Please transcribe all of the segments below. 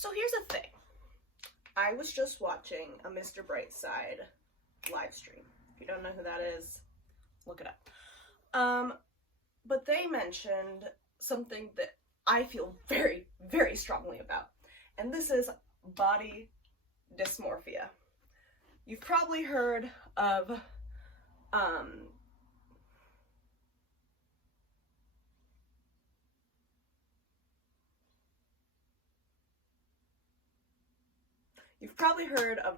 So here's the thing. I was just watching a Mr. Brightside live stream. If you don't know who that is, look it up. But they mentioned something that I feel very, very strongly about. And this is body dysmorphia. You've probably heard of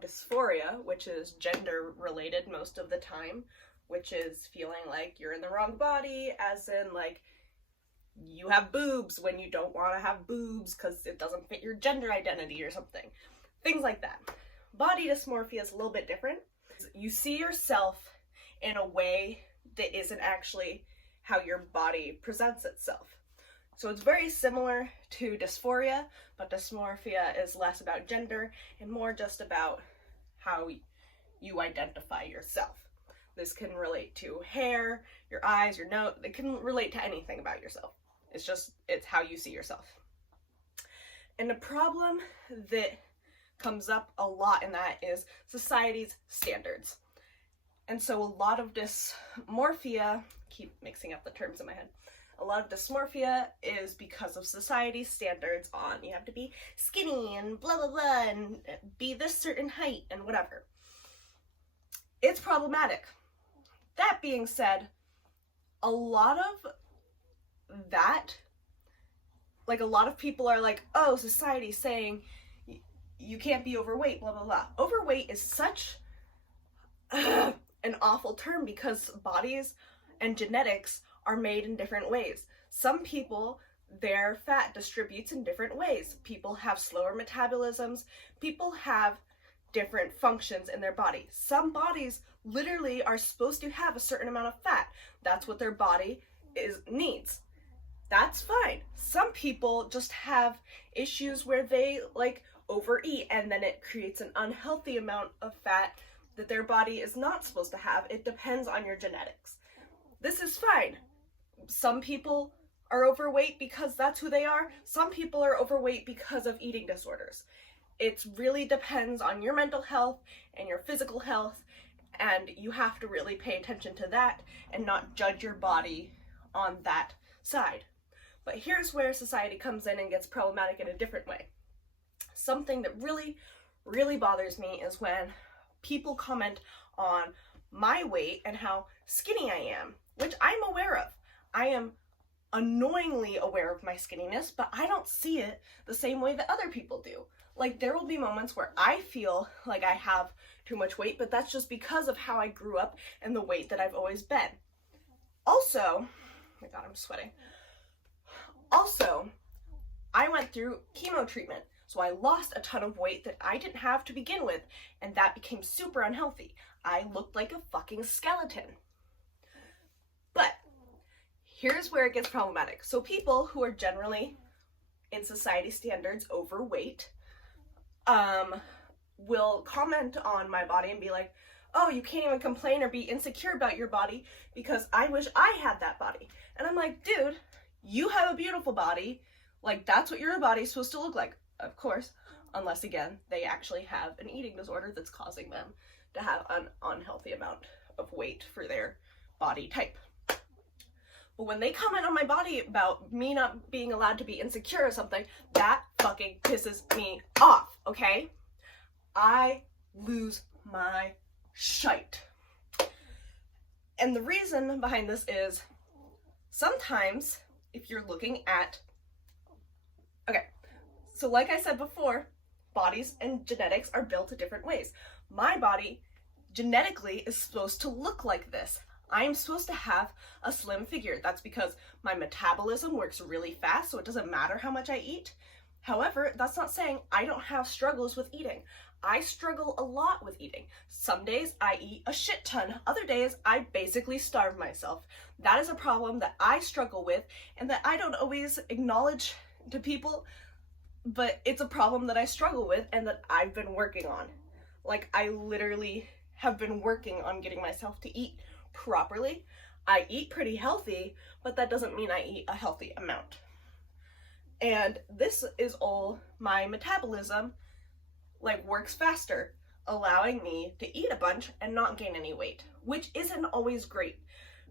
dysphoria, which is gender related most of the time, which is feeling like you're in the wrong body, as in like you have boobs when you don't want to have boobs because it doesn't fit your gender identity or something. Things like that. Body dysmorphia is a little bit different. You see yourself in a way that isn't actually how your body presents itself. So it's very similar to dysphoria, but dysmorphia is less about gender and more just about how you identify yourself. This can relate to hair, your eyes, your nose. It can relate to anything about yourself. It's how you see yourself. And the problem that comes up a lot in that is society's standards. And so a lot of dysmorphia, keep mixing up the terms in my head, a lot of dysmorphia is because of society's standards on you have to be skinny and blah blah blah and be this certain height and whatever. It's problematic. That being said, a lot of people are like, oh, society's saying you can't be overweight, blah blah blah. Overweight is such an awful term because bodies and genetics are made in different ways. Some people, their fat distributes in different ways. People have slower metabolisms. People have different functions in their body. Some bodies literally are supposed to have a certain amount of fat. That's what their body needs. That's fine. Some people just have issues where they overeat and then it creates an unhealthy amount of fat that their body is not supposed to have. It depends on your genetics. This is fine. Some people are overweight because that's who they are. Some people are overweight because of eating disorders. It really depends on your mental health and your physical health, and you have to really pay attention to that and not judge your body on that side. But here's where society comes in and gets problematic in a different way. Something that really, really bothers me is when people comment on my weight and how skinny I am, which I'm aware of. I am annoyingly aware of my skinniness, but I don't see it the same way that other people do. Like, there will be moments where I feel like I have too much weight, but that's just because of how I grew up and the weight that I've always been. Also, oh my god, I'm sweating. Also, I went through chemo treatment, so I lost a ton of weight that I didn't have to begin with, and that became super unhealthy. I looked like a fucking skeleton. But here's where it gets problematic. So people who are generally, in society standards, overweight, will comment on my body and be like, oh, you can't even complain or be insecure about your body because I wish I had that body. And I'm like, dude, you have a beautiful body. Like, that's what your body's supposed to look like. Of course, unless, again, they actually have an eating disorder that's causing them to have an unhealthy amount of weight for their body type. But when they comment on my body about me not being allowed to be insecure or something, that fucking pisses me off, okay? I lose my shite. And the reason behind this is sometimes if you're looking at, okay, so like I said before, bodies and genetics are built in different ways. My body genetically is supposed to look like this. I am supposed to have a slim figure. That's because my metabolism works really fast, so it doesn't matter how much I eat. However, that's not saying I don't have struggles with eating. I struggle a lot with eating. Some days I eat a shit ton. Other days I basically starve myself. That is a problem that I struggle with and that I don't always acknowledge to people, but it's a problem that I struggle with and that I've been working on. Like, I literally have been working on getting myself to eat properly. I eat pretty healthy, but that doesn't mean I eat a healthy amount. And this is all my metabolism, like, works faster, allowing me to eat a bunch and not gain any weight, which isn't always great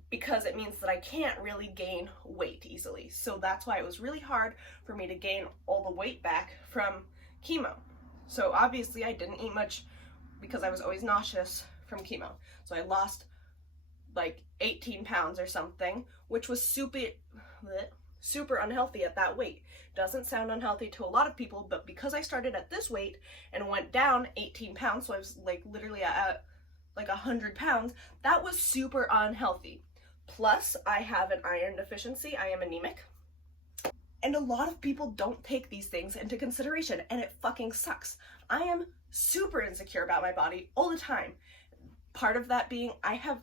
because it means that I can't really gain weight easily. So that's why it was really hard for me to gain all the weight back from chemo. So obviously I didn't eat much because I was always nauseous from chemo. So I lost like 18 pounds or something, which was super unhealthy at that weight. Doesn't sound unhealthy to a lot of people, but because I started at this weight and went down 18 pounds, so I was like literally at like 100 pounds, that was super unhealthy. Plus, I have an iron deficiency. I am anemic. And a lot of people don't take these things into consideration, and it fucking sucks. I am super insecure about my body all the time. Part of that being I have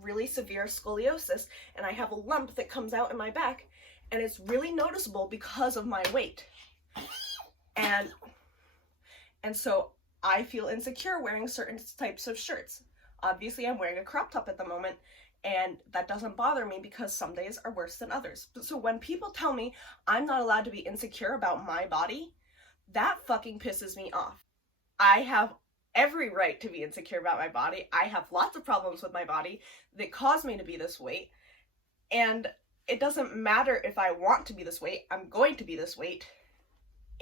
really severe scoliosis, and I have a lump that comes out in my back, and it's really noticeable because of my weight. And so I feel insecure wearing certain types of shirts. Obviously, I'm wearing a crop top at the moment, and that doesn't bother me because some days are worse than others. So when people tell me I'm not allowed to be insecure about my body, that fucking pisses me off. I have every right to be insecure about my body. I have lots of problems with my body that cause me to be this weight, and it doesn't matter if I want to be this weight, I'm going to be this weight.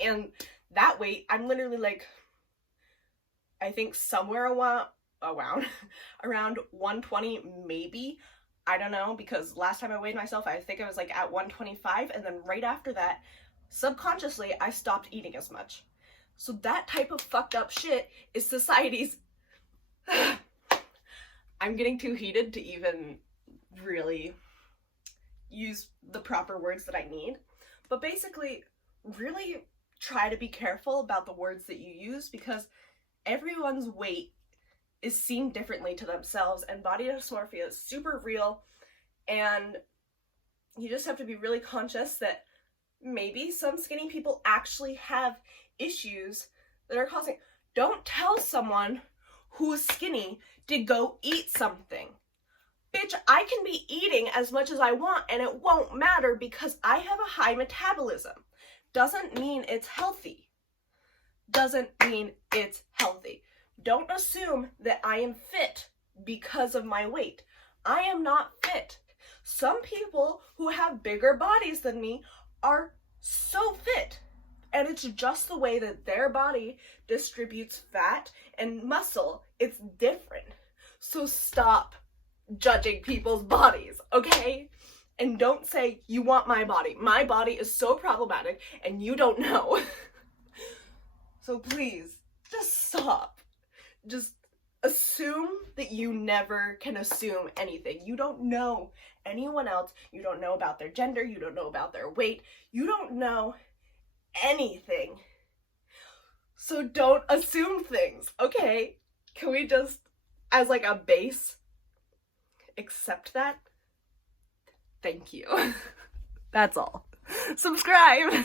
And that weight, I'm literally like, I think somewhere around 120 maybe. I don't know, because last time I weighed myself, I think I was like at 125, and then right after that, subconsciously, I stopped eating as much. So that type of fucked up shit is society's... I'm getting too heated to even really use the proper words that I need. But basically, really try to be careful about the words that you use, because everyone's weight is seen differently to themselves, and body dysmorphia is super real, and you just have to be really conscious that maybe some skinny people actually have issues that are causing... Don't tell someone who's skinny to go eat something. Bitch, I can be eating as much as I want and it won't matter because I have a high metabolism. Doesn't mean it's healthy. Doesn't mean it's healthy. Don't assume that I am fit because of my weight. I am not fit. Some people who have bigger bodies than me are so fit, and it's just the way that their body distributes fat and muscle. It's different. So stop judging people's bodies, okay? And don't say, you want my body. My body is so problematic and you don't know. So please, just stop. Just assume that you never can assume anything. You don't know anyone else. You don't know about their gender. You don't know about their weight. You don't know anything. So don't assume things, okay? Can we just, as like a base, accept that? Thank you. That's all. Subscribe!